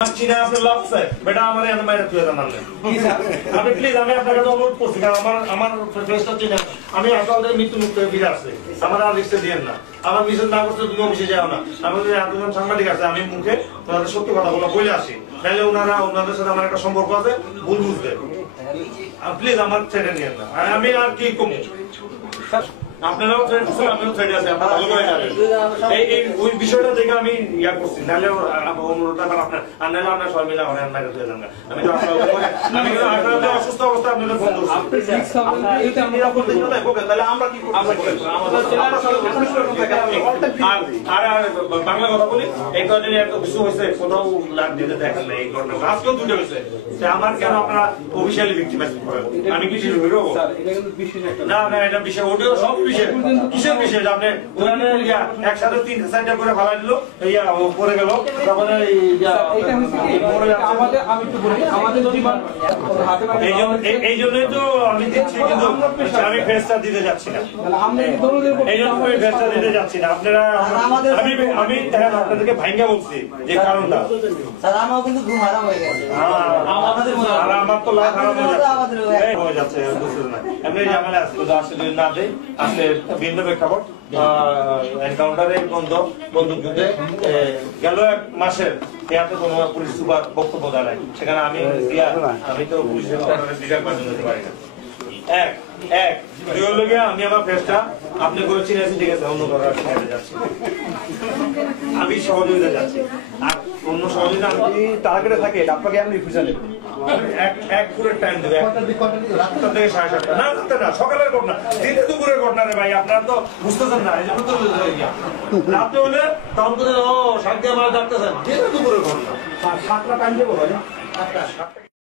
চীনা আপনি লাগছে বেটা আমার এখানে মাইরা তুই জানালেন আপনি প্লিজ আমি আপনাকে অনুরোধ করছি কারণ আমার ফেসটা চিনা আমি আজকাল মৃত্যু মুক্ত ফিরে আসছে আমার আর লিস্টে দিয়েন না আমার মিশন না করতে তুমি অফিসে যাও না আমাদের এতজন সাংবাদিক আছে আমি মুখে ওনাদের সত্য কথাগুলো বলে আসি তাহলে ওনাদের সাথে আমার একটা সম্পর্ক আছে ভুল বুঝবে প্লিজ আমার ছেড়ে নিয়েন না আমি আর কি কমু আপনারাও ট্রেড করছেন আমিও ট্রেডে আছি আপনারা ভালো করে জানেন এই ওই বিষয়টা দেখে আমি ইয়া করছি নাহলে অনুরোধ আবার আপনার আর নাহলে আপনার সবাই মিলে আমার বাইরে তুলে যান আমি তো আমি কিন্তু আপনাদের অসুস্থ অবস্থা আপনাদের ফোন করছি এটা আমি রাখতে দিন না তাহলে আমরা কি করব আর বাংলা কথা বলি এই কদিন এত কিছু হয়েছে কোথাও লাগ দিতে দেখেন না এই ঘটনা আজকেও দুটো হয়েছে আমার কেন আপনারা অফিশিয়ালি ভিক্টিমাইজ করেন আমি কি শুরু করব এটা কিন্তু বিশেষ একটা না না এটা বিশেষ অডিও সব কিসের বিশেষ আপনি একসাথে 3-4টা করে ফালাই দিল পরে গেল তারপরে এই জন্যই তো আমি দিচ্ছি কিন্তু আমি ফেসটা দিতে যাচ্ছি না এই জন্য আমি ফেসটা দিতে যাচ্ছি না আপনারা আমি দেখেন আপনাদেরকে ভাঙ্গা বলছি যে কারণটা আমার তো লাভ হারাম হয়ে যাচ্ছে বুঝছেন না এমনি ঝামেলা আসলে না দেয় আসলে ভিন্ন প্রেক্ষাপট এনকাউন্টারে বন্দুক যুদ্ধে গেল 1 মাসের এতে কোনো পুলিশ সুপার বক্তব্য দেয় নাই সেখানে আমি তো পুলিশের বিচার করতে যেতে পারি না আমি আমার ফেসটা আপনি করেছেন ঠিক আছে অন্য করার যাচ্ছি আমি সহযোগিতা যাচ্ছি আর অন্য সহযোগিতা আমি টার্গেটে থাকে আপনাকে আমি রিফিউজাল দেব এক পুরো টাইম দেবে 1টা থেকে 7:30 না না সকালের ঘটনা দিনে দুপুরের ঘটনা রে ভাই আপনারা তো বুঝতেছেন না এই জন্য তো রাতে হলে তখন করে শান্তি আমার ডাকতেছেন দিনে দুপুরের ঘটনা 7টা টাইম দেবো ভাই 7টা